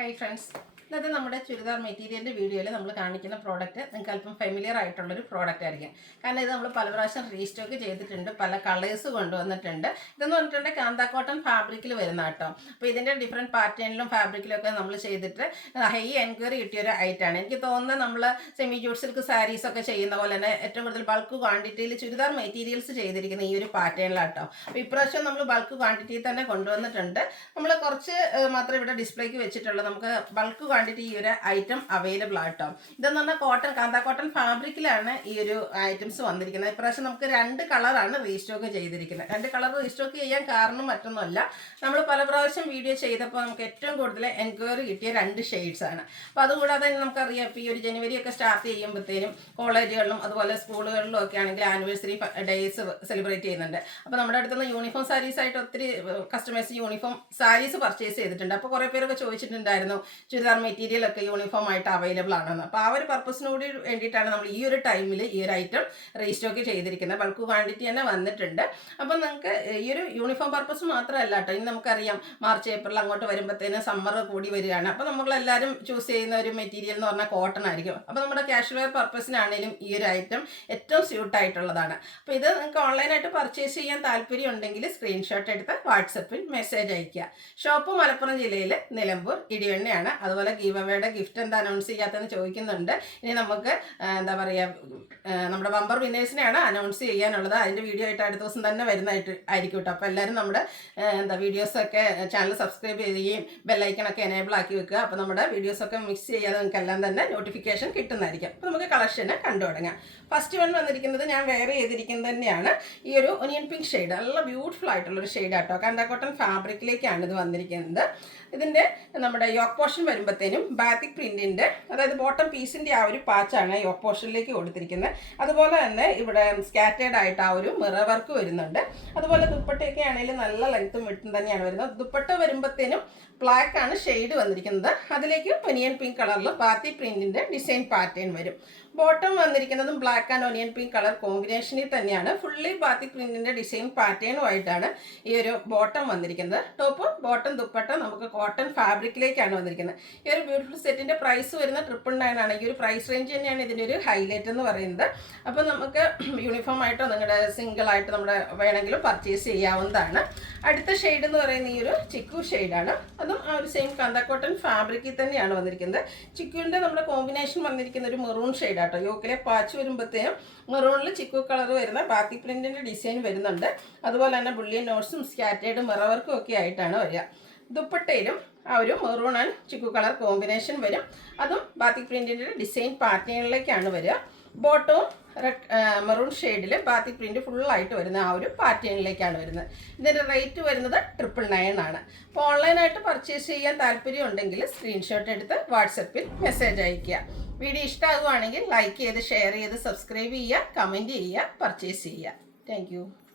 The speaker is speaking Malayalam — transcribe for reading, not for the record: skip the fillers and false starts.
Hi friends. ഇന്നത്തെ നമ്മുടെ ചുരിദാർ മെറ്റീരിയലിൻ്റെ വീഡിയോയിൽ നമ്മൾ കാണിക്കുന്ന പ്രോഡക്റ്റ് നിങ്ങൾക്ക് അല്പം ഫെമിലിയർ ആയിട്ടുള്ളൊരു പ്രോഡക്റ്റ് ആയിരിക്കും. കാരണം ഇത് നമ്മൾ പല പ്രാവശ്യം റീസ്റ്റോക്ക് ചെയ്തിട്ടുണ്ട്, പല കളേഴ്സ് കൊണ്ടുവന്നിട്ടുണ്ട്. ഇതെന്ന് പറഞ്ഞിട്ടുണ്ടെങ്കിൽ കാന്ത കോട്ടൺ ഫാബ്രിക്കിൽ വരുന്ന കേട്ടോ. അപ്പോൾ ഇതിൻ്റെ ഡിഫറെൻറ്റ് പാറ്റേണിലും ഫാബ്രിക്കിലും ഒക്കെ നമ്മൾ ചെയ്തിട്ട് ഹൈ എൻക്വയറി കിട്ടിയൊരു ഐറ്റമാണ്. എനിക്ക് തോന്നുന്നത് നമ്മൾ സെമി ജൂട്ട് സിൽക്ക് സാരീസൊക്കെ ചെയ്യുന്ന പോലെ തന്നെ ഏറ്റവും കൂടുതൽ ബൾക്ക് ക്വാണ്ടിറ്റിയിൽ ചുരിദാർ മെറ്റീരിയൽസ് ചെയ്തിരിക്കുന്ന ഈ ഒരു പാറ്റേണിലാട്ടോ. അപ്പോൾ ഇപ്രാവശ്യം നമ്മൾ ബൾക്ക് ക്വാണ്ടിറ്റിയിൽ തന്നെ കൊണ്ടുവന്നിട്ടുണ്ട്. നമ്മൾ കുറച്ച് മാത്രം ഇവിടെ ഡിസ്പ്ലേക്ക് വെച്ചിട്ടുള്ളൂ. നമുക്ക് ബൾക്ക് ക്വാണ്ടിറ്റി ഈ ഒരു ഐറ്റം അവൈലബിൾ ആട്ടോ. ഇതെന്ന് പറഞ്ഞാൽ കോട്ടൺ, കാന്ത കോട്ടൺ ഫാബ്രിക്കിലാണ് ഈ ഒരു ഐറ്റംസ് വന്നിരിക്കുന്നത്. ഇപ്രാവശ്യം നമുക്ക് 2 കളറാണ് റീസ്റ്റോക്ക് ചെയ്തിരിക്കുന്നത്. 2 കളർ റീസ്റ്റോക്ക് ചെയ്യാൻ കാരണം മറ്റൊന്നുമല്ല, നമ്മൾ പല പ്രാവശ്യം വീഡിയോ ചെയ്തപ്പോൾ നമുക്ക് ഏറ്റവും കൂടുതൽ എൻക്വയറി കിട്ടിയ 2 ഷെയ്ഡ്സ് ആണ്. അപ്പോൾ അതുകൂടാതെ നമുക്കറിയാം, ഇപ്പോൾ ഈ ഒരു ജനുവരി ഒക്കെ സ്റ്റാർട്ട് ചെയ്യുമ്പോഴത്തേനും കോളേജുകളിലും അതുപോലെ സ്കൂളുകളിലും ഒക്കെ ആണെങ്കിൽ ആനിവേഴ്സറി ഡേയ്സ് സെലിബ്രേറ്റ് ചെയ്യുന്നുണ്ട്. അപ്പോൾ നമ്മുടെ അടുത്തുനിന്ന് യൂണിഫോം സാരീസ് ആയിട്ട് ഒത്തിരി കസ്റ്റമേഴ്സ് യൂണിഫോം സാരീസ് പർച്ചേസ് ചെയ്തിട്ടുണ്ട്. അപ്പോൾ കുറേ പേരൊക്കെ ചോദിച്ചിട്ടുണ്ടായിരുന്നു ചുരിദാർ മെറ്റീരിയൽ ഒക്കെ യൂണിഫോം ആയിട്ട് അവൈലബിൾ ആണെന്ന്. അപ്പോൾ ആ ഒരു പർപ്പസിനോട് വേണ്ടിയിട്ടാണ് നമ്മൾ ഈ ഒരു ടൈമിൽ ഈ ഒരു ഐറ്റം റീസ്റ്റോക്ക് ചെയ്തിരിക്കുന്നത്. ബൾക്ക് ക്വാണ്ടിറ്റി തന്നെ വന്നിട്ടുണ്ട്. അപ്പം നിങ്ങൾക്ക് ഈ ഒരു യൂണിഫോം പർപ്പസ് മാത്രമല്ല കേട്ടോ, ഇനി നമുക്കറിയാം മാർച്ച് ഏപ്രിൽ അങ്ങോട്ട് വരുമ്പോഴത്തേനും സമ്മർ കൂടി വരികയാണ്. അപ്പോൾ നമ്മളെല്ലാവരും ചൂസ് ചെയ്യുന്ന ഒരു മെറ്റീരിയൽ എന്ന് പറഞ്ഞാൽ കോട്ടൺ ആയിരിക്കും. അപ്പോൾ നമ്മുടെ കാഷ്വൽ വെയർ പർപ്പസിനാണെങ്കിലും ഈ ഒരു ഐറ്റം ഏറ്റവും സ്യൂട്ടായിട്ടുള്ളതാണ്. അപ്പോൾ ഇത് നിങ്ങൾക്ക് ഓൺലൈനായിട്ട് പർച്ചേസ് ചെയ്യാൻ താല്പര്യം ഉണ്ടെങ്കിൽ സ്ക്രീൻഷോട്ട് എടുത്ത് വാട്സപ്പിൽ മെസ്സേജ് അയയ്ക്കുക. ഷോപ്പ് മലപ്പുറം ജില്ലയിൽ നിലമ്പൂർ ഇടിവണ്ണയാണ്. അതുപോലെ ഗീവ് അവയുടെ ഗിഫ്റ്റ് എന്താ അനൗൺസ് ചെയ്യാത്തതെന്ന് ചോദിക്കുന്നുണ്ട്. ഇനി നമുക്ക് എന്താ പറയുക, നമ്മുടെ ബമ്പർ വിന്നേഴ്സിനെയാണ് അനൗൺസ് ചെയ്യാനുള്ളത്. അതിൻ്റെ വീഡിയോ ആയിട്ട് അടുത്ത ദിവസം തന്നെ വരുന്നതായിട്ട് ആയിരിക്കും കേട്ടോ. അപ്പോൾ എല്ലാവരും നമ്മുടെ വീഡിയോസൊക്കെ ചാനൽ സബ്സ്ക്രൈബ് ചെയ്യുകയും ബെല്ലൈക്കണൊക്കെ എനേബിൾ ആക്കി വെക്കുക. അപ്പോൾ നമ്മുടെ വീഡിയോസൊക്കെ മിക്സ് ചെയ്യാതെ നിങ്ങൾക്ക് എല്ലാം തന്നെ നോട്ടിഫിക്കേഷൻ കിട്ടുന്നതായിരിക്കും. അപ്പോൾ നമുക്ക് കളക്ഷന് കണ്ടു തുടങ്ങാം. ഫസ്റ്റ് വൺ വന്നിരിക്കുന്നത് ഞാൻ വെയർ ചെയ്തിരിക്കുന്നത് തന്നെയാണ് ഈ ഒരു ഒനിയൻ പിങ്ക് ഷെയ്ഡ്. നല്ല ബ്യൂട്ടിഫുൾ ആയിട്ടുള്ളൊരു ഷെയ്ഡ് ആട്ടോ. കാന്ത കോട്ടൺ ഫാബ്രിക്കിലേക്കാണ് ഇത് വന്നിരിക്കുന്നത്. ഇതിൻ്റെ നമ്മുടെ യോക്ക് പോർഷൻ വരുമ്പോഴത്തേനും ബാത്തിക് പ്രിൻറ്റിൻ്റെ, അതായത് ബോട്ടം പീസിൻ്റെ ആ ഒരു പാച്ചാണ് യോക്ക് പോർഷനിലേക്ക് കൊടുത്തിരിക്കുന്നത്. അതുപോലെ തന്നെ ഇവിടെ സ്കാറ്റേഡ് ആയിട്ട് ആ ഒരു മിറർ വർക്ക് വരുന്നുണ്ട്. അതുപോലെ ദുപ്പട്ടയൊക്കെ ആണെങ്കിലും നല്ല ലെങ്ത്തും വിട്ടും തന്നെയാണ് വരുന്നത്. ദുപ്പട്ട വരുമ്പോഴത്തേനും ബ്ലാക്ക് ആണ് ഷെയ്ഡ് വന്നിരിക്കുന്നത്. അതിലേക്ക് ഒനിയൻ പിങ്ക് കളറിൽ ബാത്തിക് പ്രിൻറ്റിൻ്റെ ഡിസൈൻ പാറ്റേൺ വരും. ബോട്ടം വന്നിരിക്കുന്നതും black and onion pink colour കോമ്പിനേഷനിൽ തന്നെയാണ്. ഫുള്ളി ബാത്തിക് പ്രിൻറ്റിൻ്റെ ഡിസൈൻ പാറ്റേണുമായിട്ടാണ് ഈ ഒരു ബോട്ടം വന്നിരിക്കുന്നത്. ടോപ്പ് ബോട്ടം ദുപ്പട്ട നമുക്ക് കോട്ടൺ ഫാബ്രിക്കിലേക്കാണ് വന്നിരിക്കുന്നത്. ഈ ഒരു ബ്യൂട്ടിഫുൾ സെറ്റിൻ്റെ പ്രൈസ് വരുന്നത് 999 ആണ്. ഈ ഒരു പ്രൈസ് റേഞ്ച് തന്നെയാണ് ഇതിൻ്റെ ഒരു ഹൈലൈറ്റ് എന്ന് പറയുന്നത്. അപ്പോൾ നമുക്ക് യൂണിഫോം ആയിട്ടോ നിങ്ങളുടെ സിംഗിളായിട്ട് നമ്മുടെ വേണമെങ്കിലും പർച്ചേസ് ചെയ്യാവുന്നതാണ്. അടുത്ത ഷെയ്ഡ് എന്ന് പറയുന്നത് ഈ ഒരു ചിക്കു ഷെയ്ഡാണ്. അതും ആ ഒരു സെയിം കാന്ത കോട്ടൺ ഫാബ്രിക്കിൽ തന്നെയാണ് വന്നിരിക്കുന്നത്. ചിക്കുവിൻ്റെ നമ്മുടെ കോമ്പിനേഷൻ വന്നിരിക്കുന്ന ഒരു മെറൂൺ ഷെയ്ഡ് ആട്ടോ. യോക്കിലെ പാച്ച് വരുമ്പോഴത്തേനും മെറൂണിൽ ചിക്കു കളർ വരുന്ന ബാത്തിക് പ്രിൻറ്റിൻ്റെ ഡിസൈൻ വരുന്നുണ്ട്. അതുപോലെ തന്നെ ബുള്ളിയൻ നോട്ട്സും സ്കാറ്റേർഡ് മിറർ വർക്കും ഒക്കെ ആയിട്ടാണ് വരിക. ദുപ്പട്ടയിലും ആ ഒരു മെറൂൺ ആൻഡ് ചിക്കു കളർ കോമ്പിനേഷൻ വരും. അതും ബാത്തിക് പ്രിൻറ്റിൻ്റെ ഡിസൈൻ പാറ്റേണിലേക്കാണ് വരിക. ബോട്ടവും റെഡ് മെറൂൺ ഷെയ്ഡിൽ ബാത്തിക് പ്രിൻറ്റ് ഫുള്ളായിട്ട് വരുന്ന ആ ഒരു പാറ്റേണിലേക്കാണ് വരുന്നത്. ഇതിൻ്റെ റേറ്റ് വരുന്നത് 999 ആണ്. അപ്പോൾ ഓൺലൈനായിട്ട് പർച്ചേസ് ചെയ്യാൻ താല്പര്യം ഉണ്ടെങ്കിൽ സ്ക്രീൻഷോട്ട് എടുത്ത് വാട്സപ്പിൽ മെസ്സേജ് അയയ്ക്കുക. വീഡിയോ ഇഷ്ടമാകുകയാണെങ്കിൽ ലൈക്ക് ചെയ്ത് ഷെയർ ചെയ്ത് സബ്സ്ക്രൈബ് ചെയ്യുക, കമൻറ്റ് ചെയ്യുക, പർച്ചേസ് ചെയ്യുക. താങ്ക്